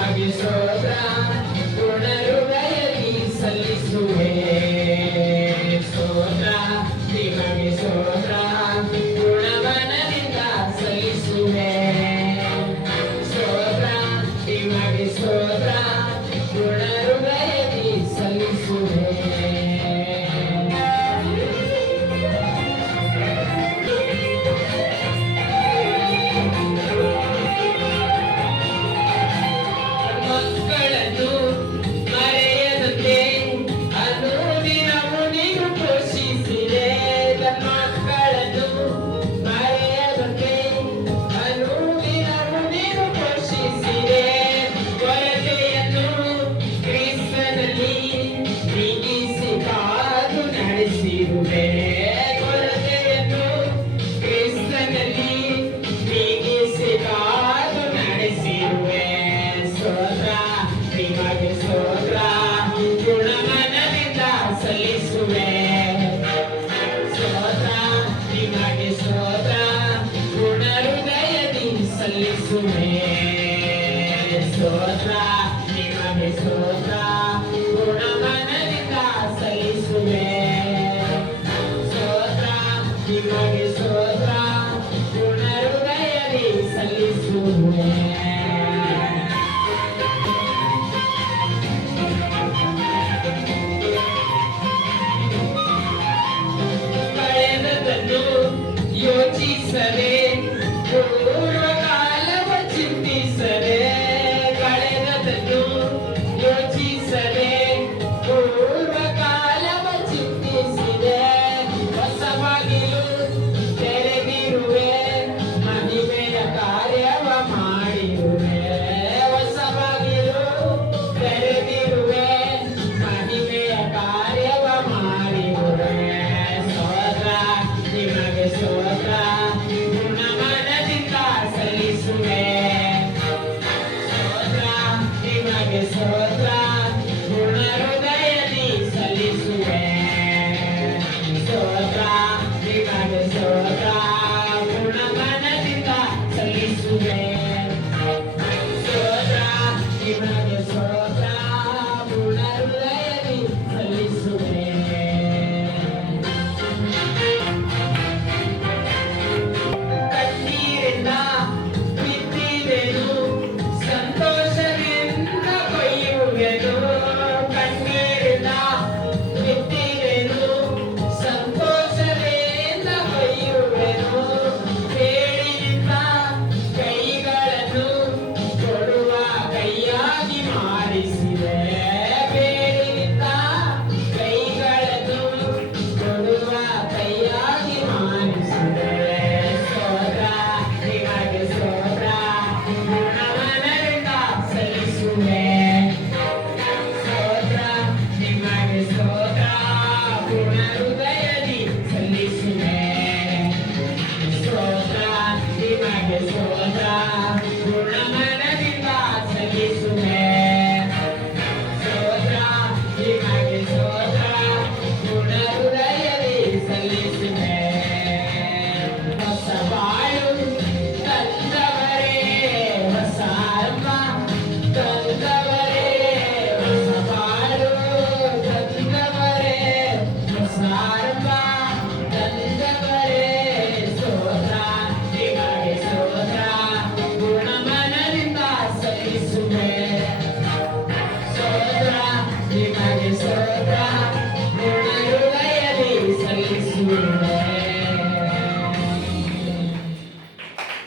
ನಿಮಗೆ ಸ್ತೋತ್ರ ಪೂರ್ಣ ಹೃದಯದಿ ಸಲ್ಲಿಸುವೆ ಸ್ತೋತ್ರ ನಿಮಗೆ ಸ್ತೋತ್ರ ಪೂರ್ಣ ಮನದಿಂದ ಸಲ್ಲಿಸುವೆ ಸ್ತೋತ್ರ ನಿಮಗೆ ಸ್ತೋತ್ರ ಪೂರ್ಣ ಹೃದಯದಿ ಸಲ್ಲಿಸುವೆ ಮಕ್ಕಳನ್ನು ಮರೆಯದಂತೆ ಅನುದಿನವೂ ನೀನು ಪೋಷಿಸಿದೆ ಮಕ್ಕಳನ್ನು ಮರೆಯದಂತೆ ಅನುದಿನವೂ ನೀನು ಪೋಷಿಸಿದೆ ಕೊರತೆಯನ್ನು ಕ್ರಿಸ್ತನಲ್ಲಿ ನೀಗಿಸಿ ಕಾದು ನಡೆಸಿರುವೆ ಕೊರತೆಯನ್ನು ಕ್ರಿಸ್ತನಲ್ಲಿ ನೀಗಿಸಿ ಕಾದು ನಡೆಸಿರುವೆ ಸ್ತೋತ್ರ ನಿಮಗೆ ಸ್ತೋತ್ರ ಪೂರ್ಣ ಮನದಿಂದ ಸಲ್ಲಿಸುವೆ ಸ್ತೋತ್ರ ನಿಮಗೆ ಸ್ತೋತ್ರ ಪೂರ್ಣ ಹೃದಯದಿ ಸಲ್ಲಿಸುವೆ ಸ್ತೋತ್ರ ನಿಮಗೆ ಸ್ತೋತ್ರ ಪೂರ್ಣ ಮನದಿಂದ ಸಲ್ಲಿಸುವೆ ಸ್ತೋತ್ರ ನಿಮಗೆ ಸ್ತೋತ್ರ ಪೂರ್ಣ ಹೃದಯದಿ ಸಲ್ಲಿಸುವೆ ಕಳೆದದನ್ನು ಯೋಚಿಸದೆ ಪೂರ್ವಕಾಲವ ಚಿಂತಿಸದೆ ಕಳೆದದನ್ನು ಯೋಚಿಸದೆ ಪೂರ್ವಕಾಲವ ಚಿಂತಿಸಿದೆ ಹೊಸ ಬಾಗಿಲು ತೆರೆದಿರುವೆ ಮಹಿಮೆಯ ಕಾರ್ಯವ ಮಾಡಿರುವೆ ಹೊಸ ಬಾಗಿಲು ತೆರೆದಿರುವೆ ಮಹಿಮೆಯ ಕಾರ್ಯವ ಮಾಡಿರುವೆ ಸ್ತೋತ್ರ ನಿಮಗೆ ಸ್ತೋತ್ರ ಪೂರ್ಣ ಮನದಿಂದ ಸಲ್ಲಿಸುವೆ ಸ್ತೋತ್ರ ನಿಮಗೆ ಸ್ತೋತ್ರ ಪೂರ್ಣ ಹೃದಯದಿ ಸಲ್ಲಿಸುವೆ ಸ್ತೋತ್ರ ನಿಮಗೆ ಸ್ತೋತ್ರ ಪೂರ್ಣ ಮನದಿಂದ ಸಲ್ಲಿಸುವೆ ಸ್ತೋತ್ರ ನಿಮಗೆ ಸ್ತೋತ್ರ ಪೂರ್ಣ ಹೃದಯದಿ ಸಲ್ಲಿಸುವೆ ಕಣ್ಣೀರಿಂದ ಬಿತ್ತಿದೆನು ಸಂತೋಷದಿಂದ ಕೊಯ್ಯುವೆನು ಕಣ್ಣೀರಿಂದ ಬಿತ್ತಿದೆನು ಸಂತೋಷದಿಂದ ಕೊಯ್ಯುವೆನು ಬೇಡಿನಿಂದ ಕೈಗಳನ್ನು ಕೊಡುವ ಕೈಯಾಗಿ ಮಾಡಿಸಿದೆ ಬೇಡಿನಿಂದ ಕೈಗಳನ್ನು ಕೊಡುವ ಕೈಯಾಗಿ ಮಾಡಿಸಿದೆ ಸ್ತೋತ್ರ ನಿಮಗೆ ಸ್ತೋತ್ರ ಪೂರ್ಣ ಮನದಿಂದ ಸಲ್ಲಿಸುವೆ ಸ್ತೋತ್ರ ನಿಮಗೆ ಸ್ತೋತ್ರ ಪೂರ್ಣ ಹೃದಯದಿ ಸಲ್ಲಿಸುವೆ ಸ್ತೋತ್ರ ನಿಮಗೆ ಸ್ತೋತ್ರ ಪೂರ್ಣ